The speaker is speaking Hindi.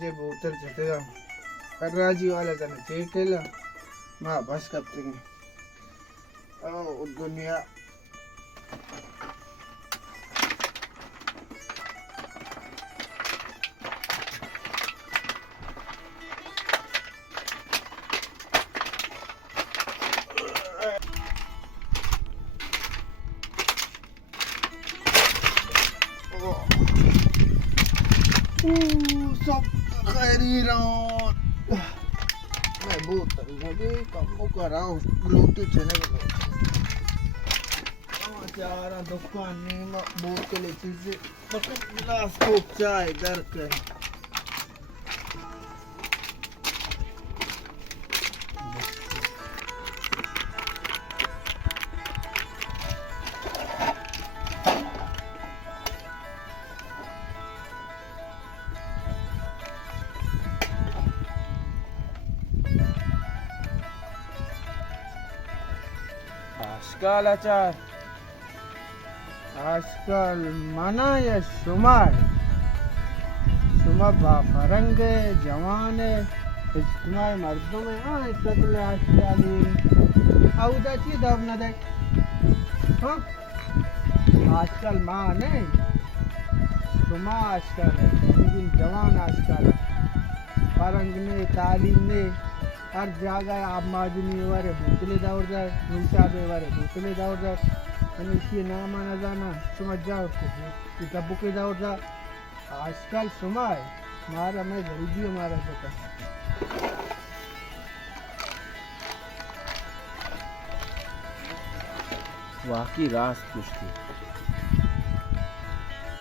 जे बोतर जतेगा कराजी वाला जाने चेक केला मां बस करते हैं ओ दुनिया सब खैरी रहा मैं बोतर लगे कम कर रहा हूँ रोटी चने चारा दुकान में बोतल चीजें बकट गिलास कोक चाय दर के आजकल अचार आजकल मना या शुमार शुमा बाफरंग जवान तुम्हारे मर्दों में हाँ कतले आजकल आउदा ची दब न दे हाँ आजकल माँ नहीं शुमा आजकल है लेकिन जवान आजकल फरंग ने तालीम ने हर जगह आप माजनी वारे भूतले दौड़ जाए नुशाबे वारे भूतले दौड़ जाए અને इसके नाम आना जाना समझ जाओ किताबों के दौड़ जा आजकल समय मारा मैं गरीबी हमारा सकता वाकई रास कुछ थी।